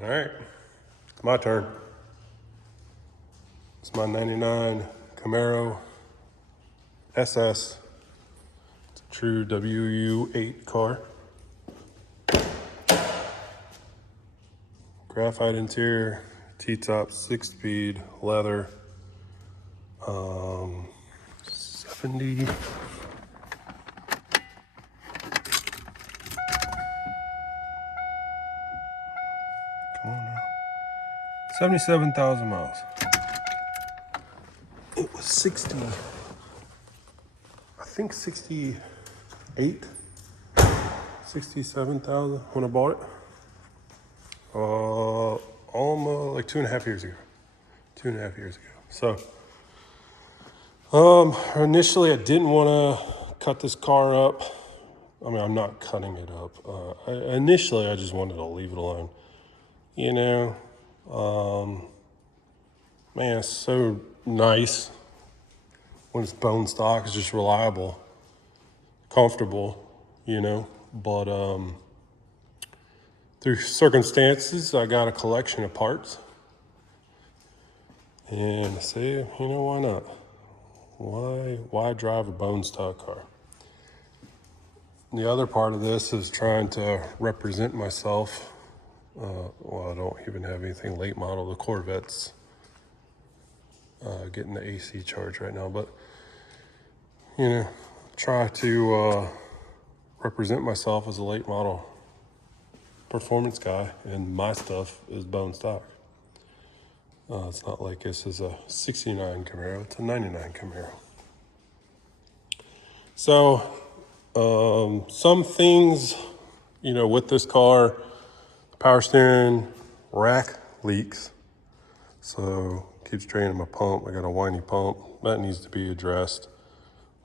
All right, it's my turn. It's my 99 Camaro SS. It's a true WU8 car. Graphite interior, T-top, 6-speed, leather. 70. Come on now. 77,000 miles. It was 60, I think 68, 67,000 when I bought it. Almost like 2.5 years ago. 2.5 years ago. So, initially I didn't want to cut this car up. I mean, I'm not cutting it up. Initially I just wanted to leave it alone. You know, man, it's so nice when it's bone stock. It's just reliable, comfortable, you know. But through circumstances, I got a collection of parts. And I say, you know, why not? Why drive a bone stock car? The other part of this is trying to represent myself. Well, I don't even have anything late model. The Corvette's getting the AC charge right now, but you know, try to represent myself as a late model performance guy, and my stuff is bone stock. It's not like this is a 69 Camaro, it's a 99 Camaro. So some things, you know, with this car, power steering rack leaks, so keeps draining my pump. I got a whiny pump that needs to be addressed.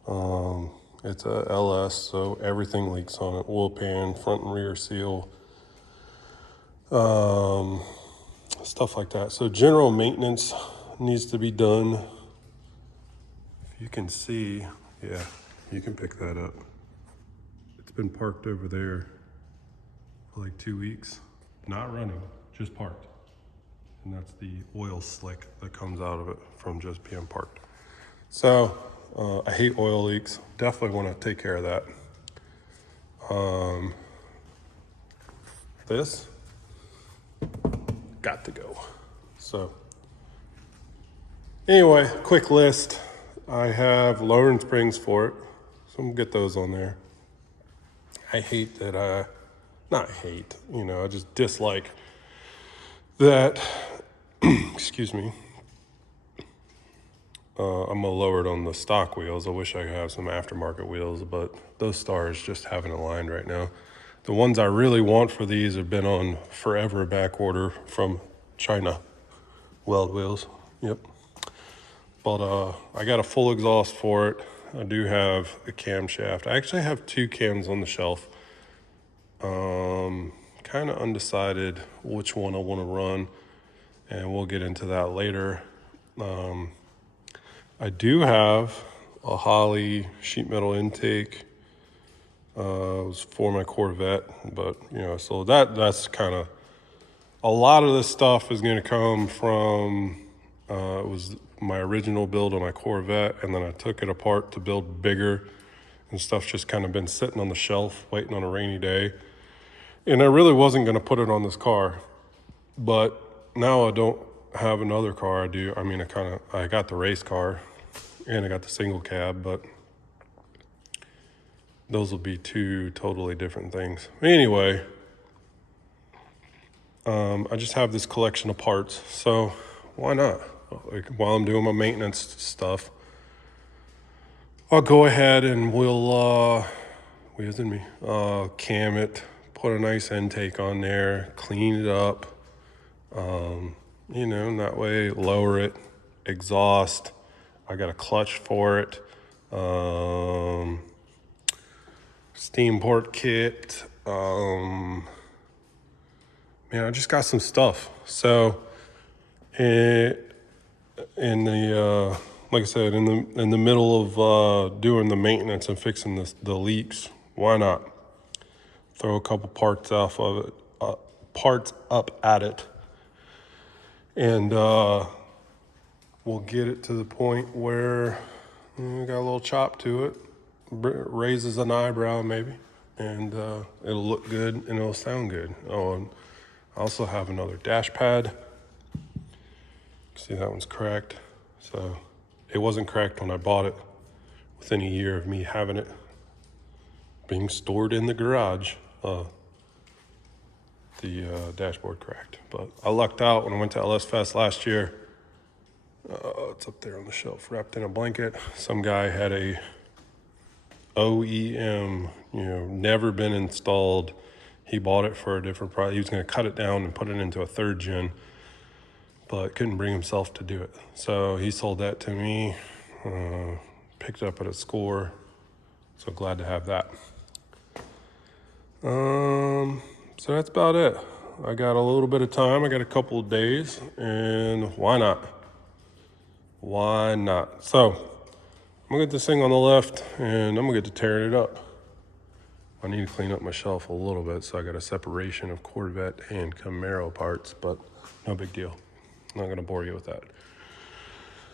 It's a LS, so everything leaks on it. Oil pan, front and rear seal, stuff like that. So general maintenance needs to be done. If you can see, yeah, you can pick that up. It's been parked over there for like 2 weeks. Not running, just parked. And that's the oil slick that comes out of it from just being parked. So I hate oil leaks. Definitely want to take care of that. This got to go. So anyway, quick list. I have lowering springs for it, so I'm gonna get those on there. I hate that not hate, you know, I just dislike that, excuse me, I'm gonna lower it on the stock wheels. I wish I could have some aftermarket wheels, but those stars just haven't aligned right now. The ones I really want for these have been on forever back order from China. Weld wheels, yep. But I got a full exhaust for it. I do have a camshaft. I actually have 2 cams on the shelf. Kind of undecided which one I want to run, and we'll get into that later. I do have a Holley sheet metal intake. It was for my Corvette, but you know, so that's kind of, a lot of this stuff is going to come from, it was my original build on my Corvette, and then I took it apart to build bigger, and stuff's just kind of been sitting on the shelf waiting on a rainy day. And I really wasn't going to put it on this car, but now I don't have another car. I do. I mean, I got the race car and I got the single cab, but those will be 2 totally different things. Anyway, I just have this collection of parts, so why not? Like, while I'm doing my maintenance stuff, I'll go ahead and we'll cam it, put a nice intake on there, clean it up, you know, and that way lower it, exhaust. I got a clutch for it, steam port kit. Man, I just got some stuff. So in the like I said, in the middle of doing the maintenance and fixing the leaks, why not throw a couple parts off of it, parts up at it. And we'll get it to the point where we got a little chop to it, raises an eyebrow maybe, and it'll look good and it'll sound good. Oh, and I also have another dash pad. See, that one's cracked. So it wasn't cracked when I bought it. Within a year of me having it being stored in the garage, the dashboard cracked. But I lucked out when I went to LS Fest last year. It's up there on the shelf, wrapped in a blanket. Some guy had a OEM, never been installed. He bought it for a different price. He was going to cut it down and put it into a 3rd gen, but couldn't bring himself to do it. So he sold that to me, picked it up at a score. So glad to have that. So that's about it. I got a little bit of time. I got a couple of days, and why not? Why not? So I'm gonna get this thing on the left, and I'm gonna get to tearing it up. I need to clean up my shelf a little bit, so I got a separation of Corvette and Camaro parts, but no big deal. I'm not gonna bore you with that.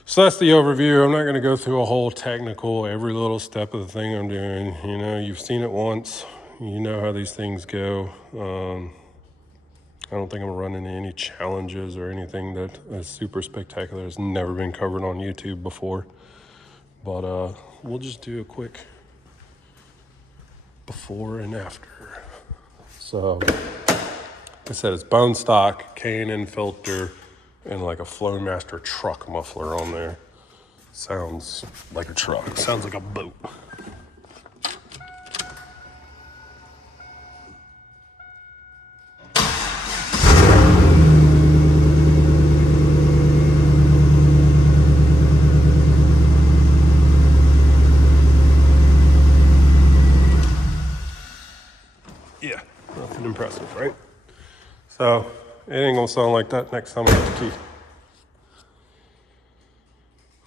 So that's the overview. I'm not gonna go through a whole technical, every little step of the thing I'm doing. You've seen it once. You know how these things go. I don't think I'm running into any challenges or anything that is super spectacular. It's never been covered on YouTube before. But we'll just do a quick before and after. So, like I said, it's bone stock, K&N filter, and like a Flowmaster truck muffler on there. Sounds like a truck. Sounds like a boat. Yeah, nothing impressive, right? So it ain't gonna sound like that next time I get the key.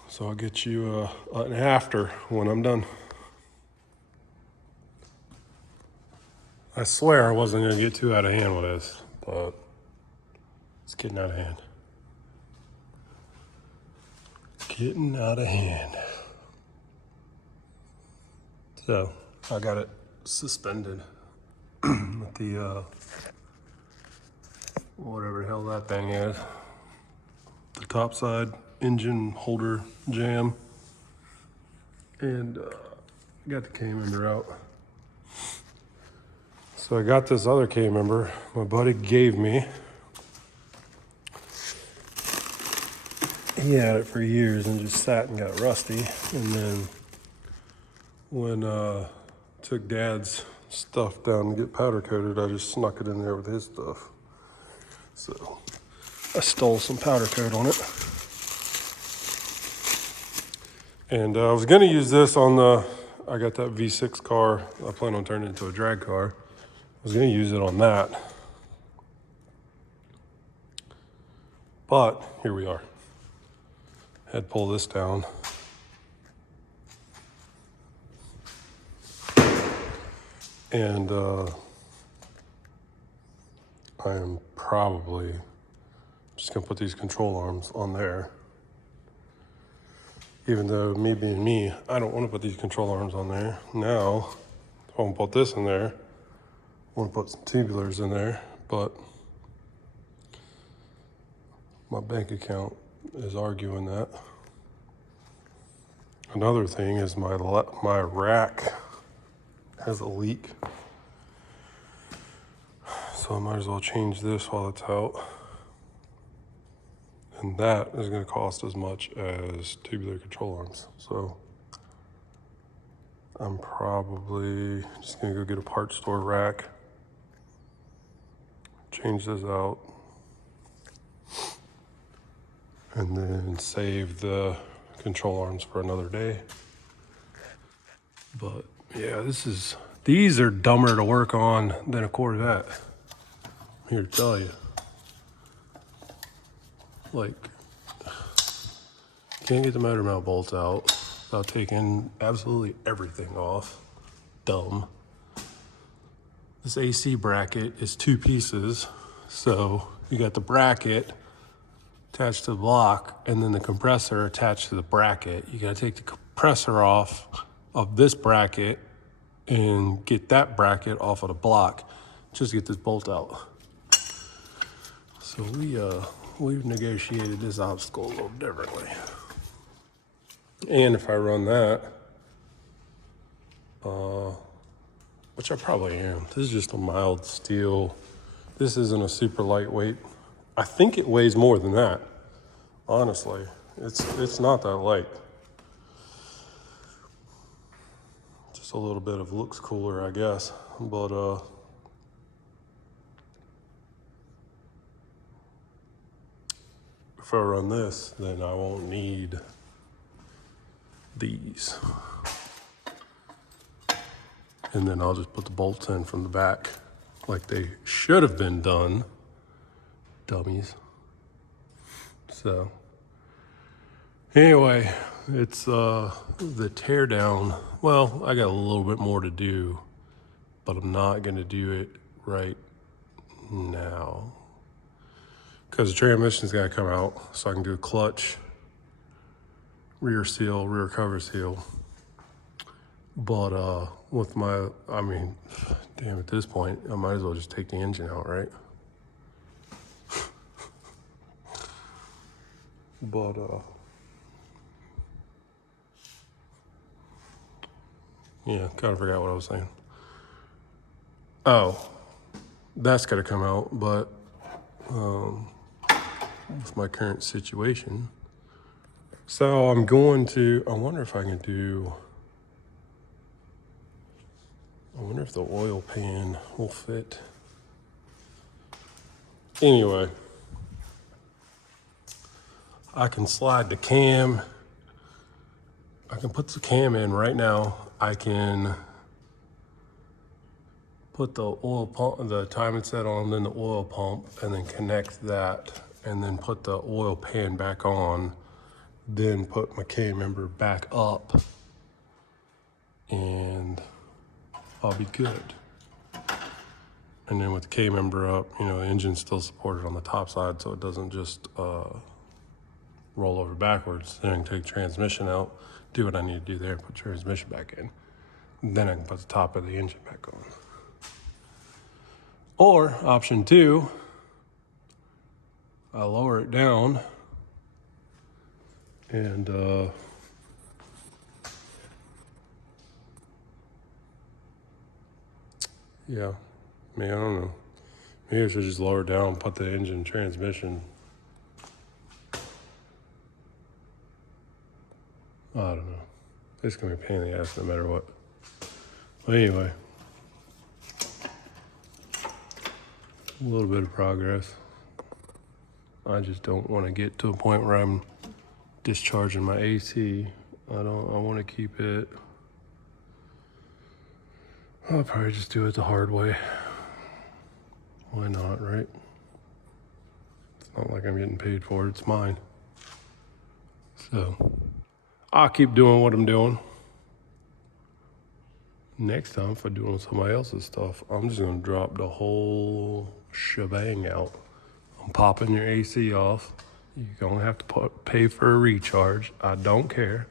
So I'll get you an after when I'm done. I swear I wasn't gonna get too out of hand with this, but it's getting out of hand. Getting out of hand. So I got it suspended with the whatever the hell that thing is. The top side engine holder jam. And got the K-member out. So I got this other K-member my buddy gave me. He had it for years and just sat and got rusty. And then when took Dad's stuff down to get powder coated, I just snuck it in there with his stuff. So I stole some powder coat on it. And I was gonna use this on I got that V6 car. I plan on turning it into a drag car. I was gonna use it on that. But here we are. Had to pull this down. And I am probably just gonna put these control arms on there. Even though me being me, I don't wanna put these control arms on there. Now, I wanna put this in there. I wanna put some tubulars in there, but my bank account is arguing that. Another thing is my rack has a leak. So I might as well change this while it's out. And that is gonna cost as much as tubular control arms. So I'm probably just gonna go get a parts store rack, change this out, and then save the control arms for another day. But yeah, these are dumber to work on than a Corvette. I'm here to tell you. Like, can't get the motor mount bolts out without taking absolutely everything off. Dumb. This AC bracket is 2 pieces, So you got the bracket attached to the block and then the compressor attached to the bracket. You gotta take the compressor off of this bracket and get that bracket off of the block just to get this bolt out. So we've negotiated this obstacle a little differently. And if I run that, which I probably am, this is just a mild steel. This isn't a super lightweight. I think it weighs more than that, honestly. It's not that light. Just a little bit of looks cooler, I guess. But if I run this, then I won't need these. And then I'll just put the bolts in from the back like they should have been done. Dummies. So anyway, it's the teardown. Well, I got a little bit more to do, but I'm not gonna do it right now because the transmission's gotta come out so I can do a clutch, rear seal, rear cover seal. But with my, I mean, damn, at this point, I might as well just take the engine out, right? But yeah, kind of forgot what I was saying. Oh, that's got to come out, but with my current situation. So I'm going to, I wonder if I can do, I wonder if the oil pan will fit. Anyway, I can slide the cam. I can put the cam in right now. I can put the oil pump, the timing set on, then the oil pump, and then connect that, and then put the oil pan back on, then put my K member back up, and I'll be good. And then with the K member up, you know, the engine's still supported on the top side, so it doesn't just roll over backwards. Then I can take transmission out, do what I need to do there, put transmission back in. Then I can put the top of the engine back on. Or option two, I lower it down and yeah, I mean, I don't know. Maybe I should just lower it down, put the engine transmission. I don't know. It's gonna be a pain in the ass no matter what. But anyway, a little bit of progress. I just don't want to get to a point where I'm discharging my AC. I want to keep it. I'll probably just do it the hard way. Why not, right? It's not like I'm getting paid for it, it's mine. So I'll keep doing what I'm doing. Next time, if I'm doing somebody else's stuff, I'm just gonna drop the whole shebang out. I'm popping your AC off. You're gonna have to pay for a recharge. I don't care.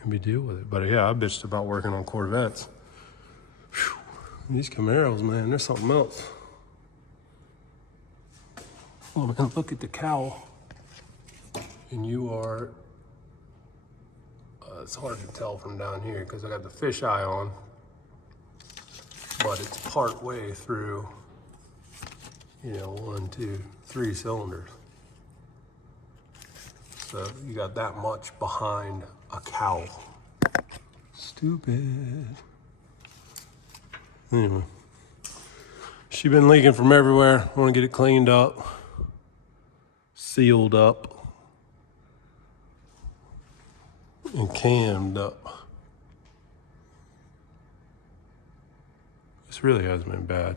And we deal with it. But yeah, I bitched about working on Corvettes. Whew. These Camaros, man, they're something else. Oh man, look at the cowl. And you are, it's hard to tell from down here because I got the fisheye on, but it's part way through, you know, 1, 2, 3 cylinders. So you got that much behind a cowl. Stupid. Anyway, she been leaking from everywhere. I want to get it cleaned up, sealed up, and cammed up. This really hasn't been bad.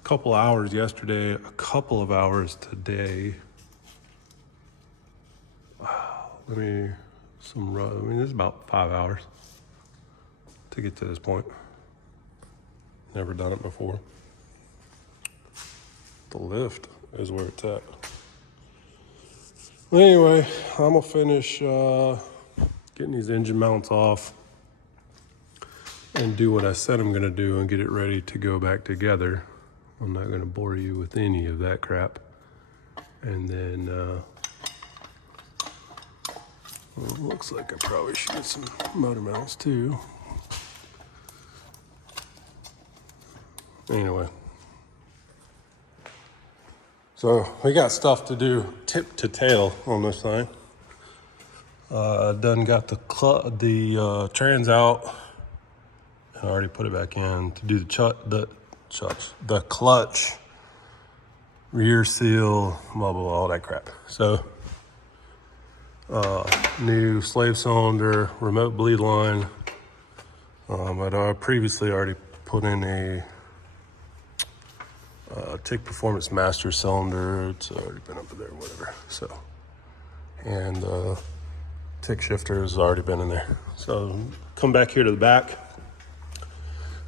A couple hours yesterday, a couple of hours today. I mean, this is about 5 hours to get to this point. Never done it before. the lift is where it's at. Anyway, I'm gonna finish getting these engine mounts off and do what I said I'm gonna do and get it ready to go back together. I'm not gonna bore you with any of that crap. And then well, it looks like I probably should get some motor mounts too. Anyway, so we got stuff to do tip to tail on this thing. Done got the trans out. I already put it back in to do the clutch, rear seal, blah, blah, blah, all that crap. So, new slave cylinder, remote bleed line. I'd previously already put in a TIG Performance Master cylinder. It's already been up there, whatever. So, and TIG shifter has already been in there. So, come back here to the back.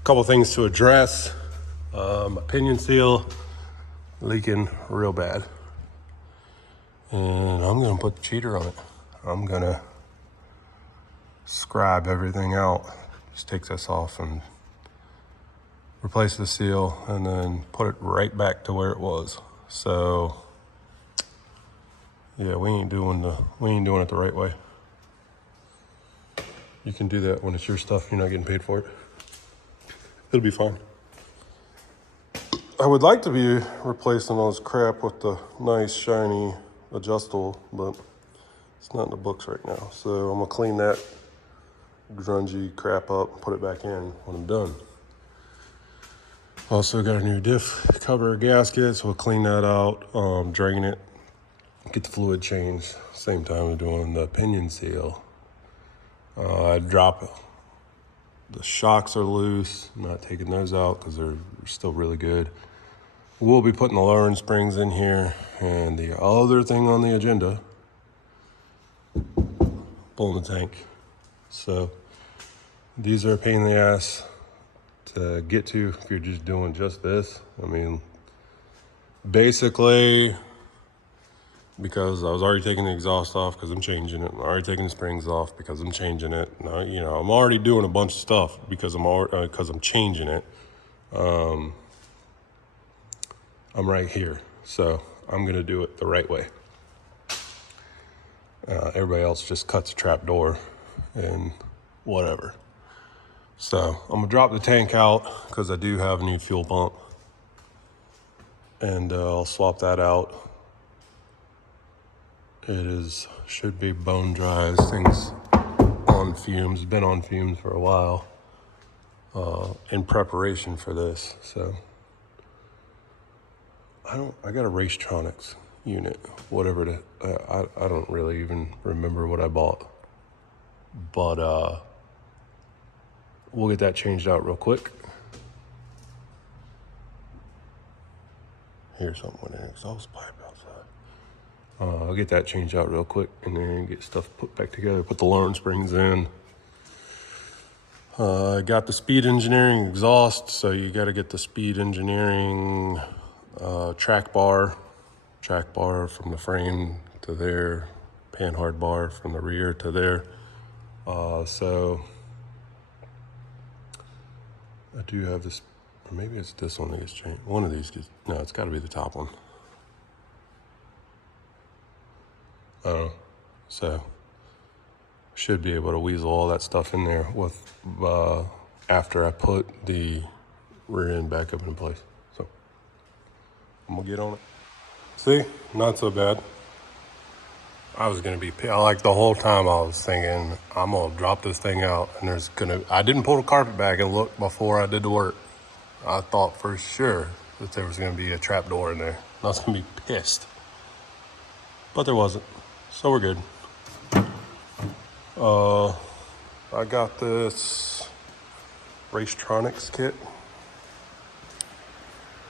Couple things to address. My pinion seal leaking real bad, and I'm gonna put the cheater on it. I'm gonna scribe everything out, just take this off and replace the seal, and then put it right back to where it was. So yeah, we ain't doing it the right way. You can do that when it's your stuff, you're not getting paid for it. It'll be fine. I would like to be replacing all this crap with the nice, shiny, adjustable, but it's not in the books right now. So I'm gonna clean that grungy crap up and put it back in when I'm done. Also got a new diff cover gasket, so we'll clean that out, drain it, get the fluid changed. Same time we're doing the pinion seal. I drop the shocks are loose. I'm not taking those out because they're still really good. We'll be putting the lowering springs in here, and the other thing on the agenda, pulling the tank. So these are a pain in the ass to get to if you're just doing just this. I mean, basically, because I was already taking the exhaust off because I'm changing it. I'm already taking the springs off because I'm changing it. Now, you know, I'm already doing a bunch of stuff because I'm changing it. I'm right here, so I'm gonna do it the right way. Everybody else just cuts a trap door and whatever. So I'm gonna drop the tank out because I do have a new fuel pump, and I'll swap that out. It should be bone dry. This thing's on fumes, been on fumes for a while in preparation for this. So I got a Racetronics unit, whatever I don't really even remember what I bought, but we'll get that changed out real quick. Here's something with an exhaust pipe outside. I'll get that changed out real quick and then get stuff put back together, put the lowering springs in. I got the Speed Engineering exhaust, so you got to get the Speed Engineering track bar from the frame to there, panhard bar from the rear to there. So I do have this, or maybe it's this one that gets changed. One of these gets, no, it's got to be the top one. So should be able to weasel all that stuff in there with after I put the rear end back up in place. So I'm gonna get on it. See, not so bad. I was gonna be, like the whole time I was thinking, I'm gonna drop this thing out and I didn't pull the carpet back and look before I did the work. I thought for sure that there was gonna be a trap door in there. I was gonna be pissed. But there wasn't, so we're good. I got this Racetronics kit.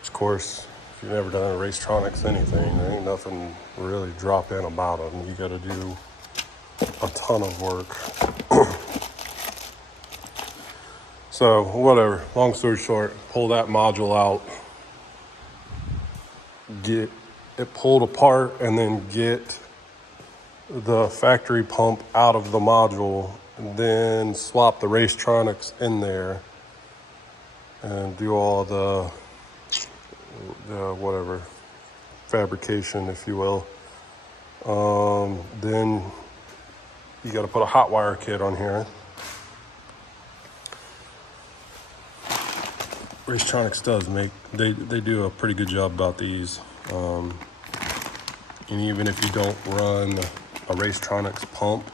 Of course, if you've never done a Racetronics anything, there ain't nothing really drop in about them. You gotta do a ton of work. So whatever, long story short, pull that module out get it pulled apart and then get the factory pump out of the module, and then swap the Racetronics in there and do all the whatever fabrication, if you will. Then you got to put a hot wire kit on here. Racetronics does they do a pretty good job about these. And even if you don't run a Racetronics pump,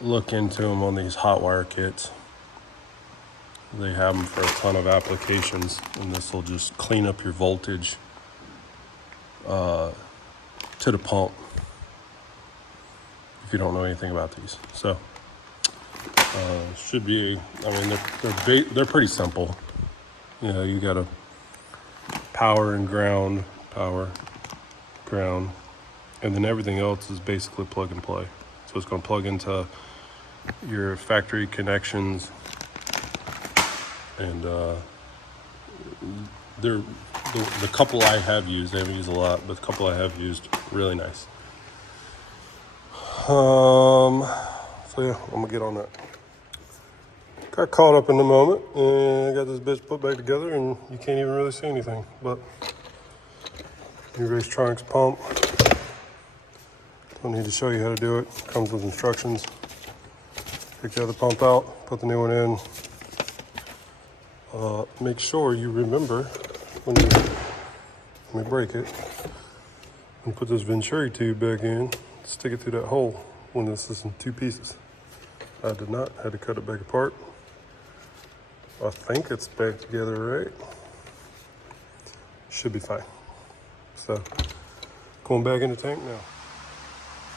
look into them on these hot wire kits. They have them for a ton of applications, and this will just clean up your voltage to the pump if you don't know anything about these. So should be, I mean, they're pretty simple. You know, you got a power and ground, and then everything else is basically plug and play. So it's going to plug into your factory connections, and they're the couple I have used. I haven't used a lot, but the couple I have used, really nice. So yeah, I'm gonna get on that. Got caught up in the moment, and I got this bitch put back together, and you can't even really see anything. But new Racetronics pump. Don't need to show you how to do it. Comes with instructions. Take the other pump out, put the new one in. Make sure you remember when you break it, and put this Venturi tube back in. Stick it through that hole when this is in two pieces. I did not. Had to cut it back apart. I think it's back together right. Should be fine. So, going back in the tank now.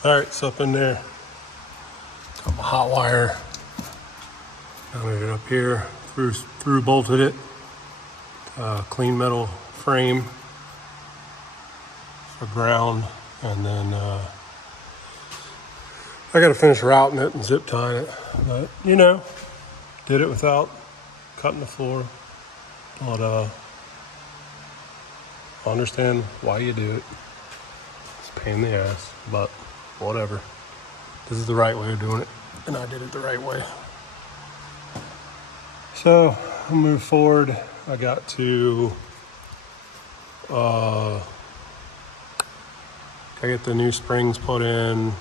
All right, it's up in there. Got my hot wire. Mounted it up here. Through bolted it. Clean metal frame for ground, and then I got to finish routing it and zip tying it. But you know, did it without cutting the floor. But I understand why you do it. It's a pain in the ass, but whatever. This is the right way of doing it, and I did it the right way. So I'll move forward. I got to get the new springs put in,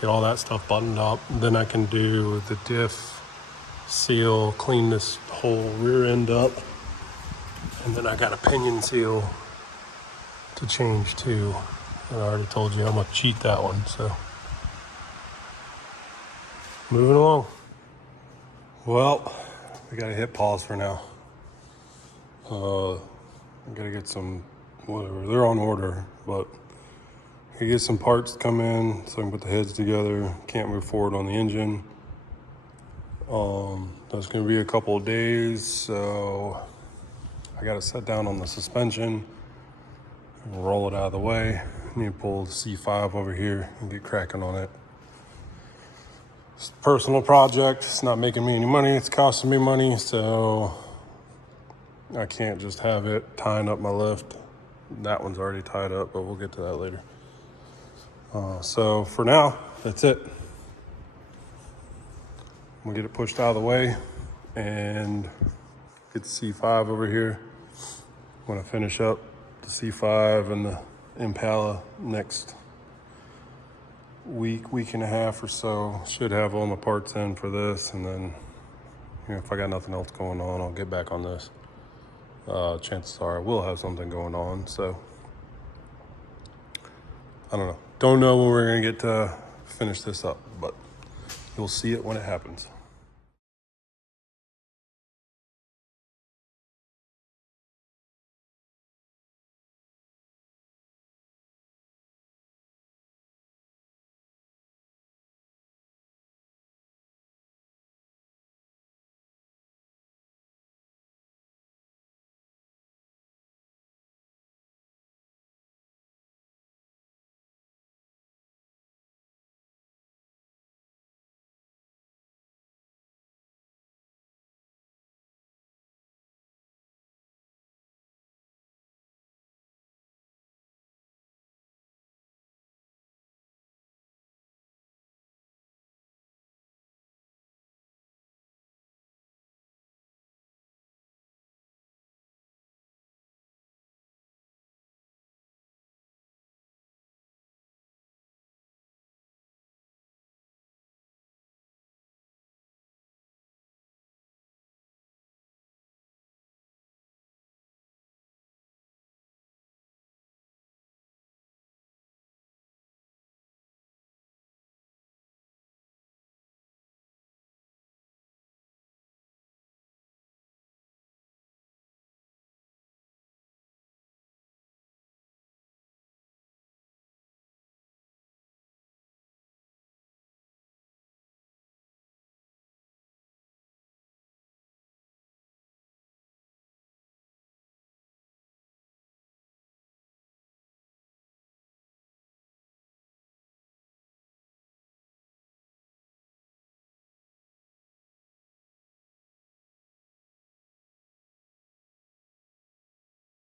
get all that stuff buttoned up. Then I can do the diff seal, clean this whole rear end up, and then I got a pinion seal to change too. And I already told you I'm gonna cheat that one, so moving along. Well, we gotta hit pause for now. I gotta get some, whatever, they're on order, but I get some parts to come in so I can put the heads together. Can't move forward on the engine. That's gonna be a couple of days, so I gotta set down on the suspension and roll it out of the way. I need to pull the C5 over here and get cracking on it. It's a personal project. It's not making me any money. It's costing me money, so I can't just have it tying up my lift. That one's already tied up, but we'll get to that later. So for now, that's it. I'm gonna get it pushed out of the way and get the C5 over here. I'm gonna finish up the C5 and the Impala next week and a half or so. Should have all my parts in for this, and then, you know, if I got nothing else going on, I'll get back on this. Chances are I will have something going on, so I don't know. Don't know when we're gonna get to finish this up, but you'll see it when it happens.